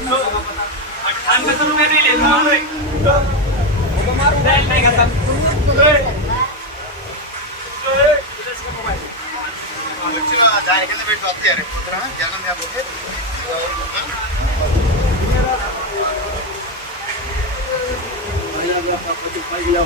₹58 नहीं ले नहीं खत्म దాని కింద పెట్టి వస్తాయి పొద్దున జనం లేకపోతే क्या